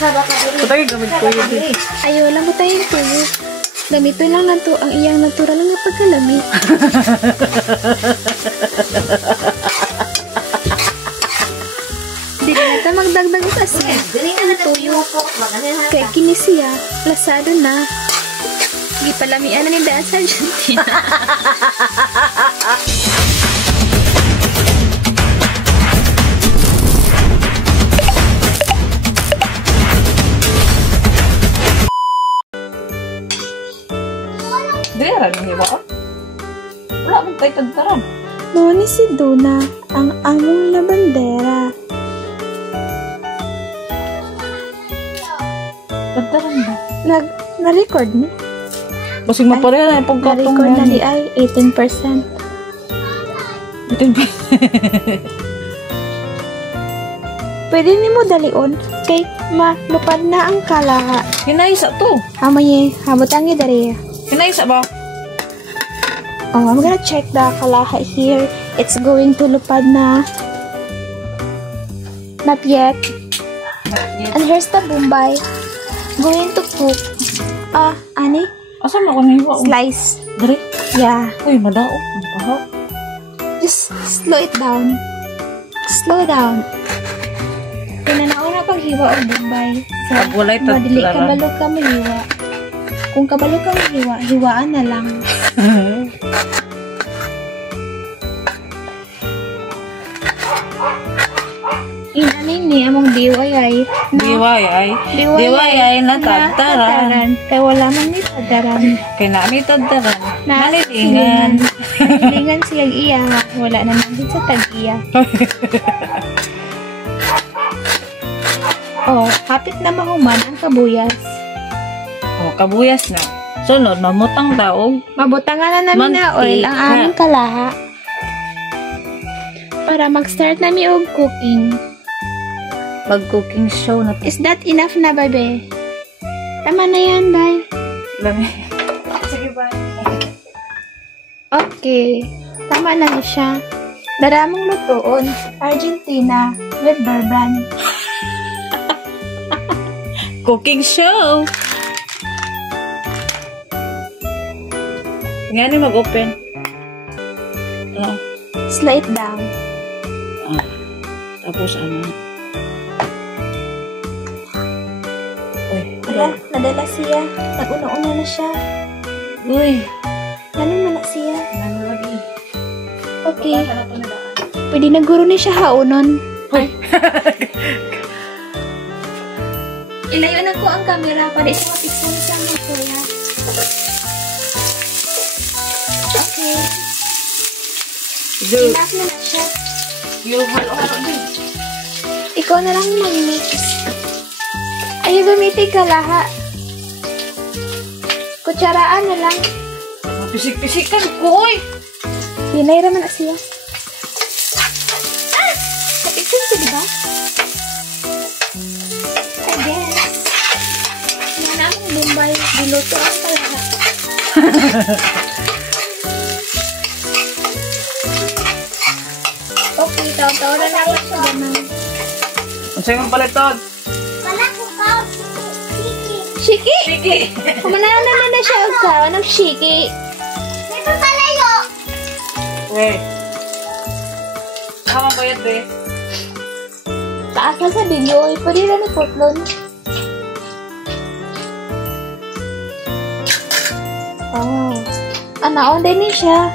Patay gamit ko yun. Ayaw lang mo tayong tuyo. Gamito lang lang to ang iyang natural nga pagkalamit. Dili na ta magdagdag kasi ang tuyo. Kaya kini siya, lasado na. Gipalamian na ni daan sa Argentina. Dira ni hiwa. Wala man tayo tagtaran. Mao ni si Duna, ang among labandera. Tagtaran ba? Na-record mo? Basig mapareha na yung pagkatong Na-record na di ay 18%. Pwede ni mo dalion kay malupad na ang kalaha. Kinaisa to. Amaye, habutangi dari. Kinaisa ba? Oh, I'm gonna check the kalaha here. It's going to lupad na. Not yet. And here's the bombay. Going to cook. Ani? Asa mo ko hiwa? Slice. Dari? Yeah. Uy, madao. Ang paha. Just slow it down. Slow down. Pinanaon na paghiwa o bombay. Pag walay madili tagtaran. kabalo ka mahiwa. Kung kabalo ka mahiwa, hiwaan na lang. Inanin ni among diwayay. Diwayay. Diwayay na tagtaran. Kaya wala man ni tagtaran. Kaya nami tagtaran. Nalilingan. Nalilingan siyang iya. Wala naman din sa tag-iya. Oh, hapit na mahuman ang kabuyas. Oh, kabuyas na. Sunod, mamutang daog. Mabutangan na namin na oil ang aming kalaha. Para mag-start namin og cooking. Mag-cooking show na to. Is that enough na, babe? Tama na yan, bye. Lami. Sige, bye. Okay. Tama na siya. Daramong lutoon. Argentina with bourbon. Cooking show! Nga ni mag-open. Slow it down. Tapos ano? Uy, Wala, nadala siya. Nag-una-una na siya. uy. Ganun man na siya. Nanulagi. Okay. Pwede naguro ni siya haunon. Uy. Ilayo na ko ang camera para sa mapiksan siya ng kuya. Okay. Enough na siya. Yung halo-halo din. Ikaw na lang mag-mix. Ayaw gamitin ka lahat. Kutsaraan na lang. Pisik-pisikan ko, uy. Pinay raman na siya. Kapiksan siya, diba? I guess. Yan ang Bombay. Diluto ang talaga. Okay, taw-taw na lang siya naman. Ang sa'yo mong palitod. Shiki! Sige. Kumanahan naman na siya og kaon ng shiki. Dito palayo! Uy. Tama ba yan, be? Taas na sa video, pwede na ni putlon. Oh. Anaon din ni siya.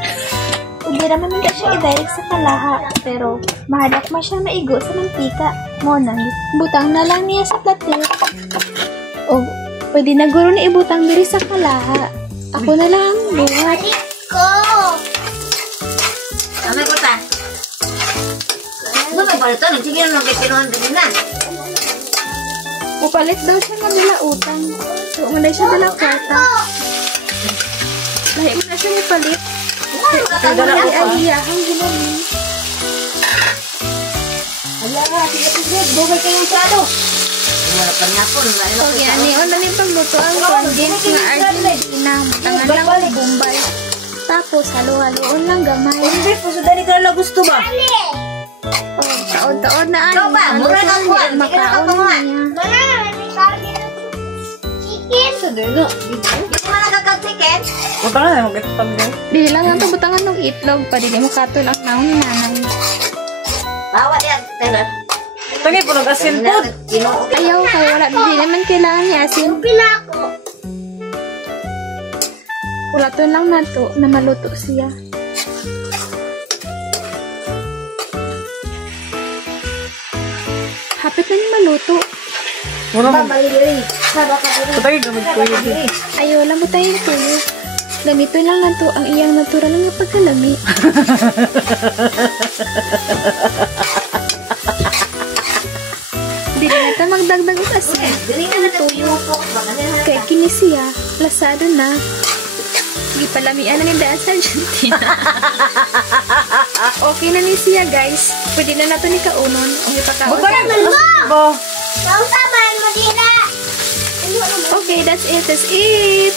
Hindi naman nila siya i-direct sa kalaha. Pero, mahadak man siya maigo sa mantika. Monang, butang na lang niya sa plato. O, pwede na guro na ibutang diri sa kalaha. Ako na lang, buhat. Ko! Amay ko ta. Ano may palito? Sige na lang kinuhan ka din na. Upalit daw siya nga nila utang. So, umalay siya nila kwarta. Lahi mo na siya ipalit. Ang aliyahang ginamin. Hala, sige. Bukay kayong sado. Wala pa niya po. So, yan. Yun na yung pagluto ang condensed na Argentina. Tangan lang ang Bombay. Tapos, halo-haloon lang gamay. Hindi po, so dali ka lang gusto ba? Oh, taon-taon na ano. Ikaw ba? Mura na po. Makaon na niya. no. Hindi mo nagkakag-chicken? Punta ka na, mag-itag din. Dili lang ang tabutangan ng itlog pa. Dili mo katon ang naon ni nanay. Bawa yan. Tara. Tangi po, nag-asin po. Ayaw ka, wala. Dili naman kailangan ni asin. Pila ako. Wala to lang na to, na maluto siya. Hapit na ni maluto. Wala mo. Babali. Saba ka dito. Tangi, gamit ko yun. Ayaw lang mo tayong tuyo. Ganito lang na to, ang iyang natural nga pagkalami. Dili na ta magdagdag ng asin. Dili na natuyo po. Kaya kini siya, lasado na. Hindi palamian na ni daan sa Argentina. Okay na ni siya, guys. Pwede na nato ni kaunon. Ang ipakaon. Bo. Nausaman mo dina. Okay, that's it. That's it.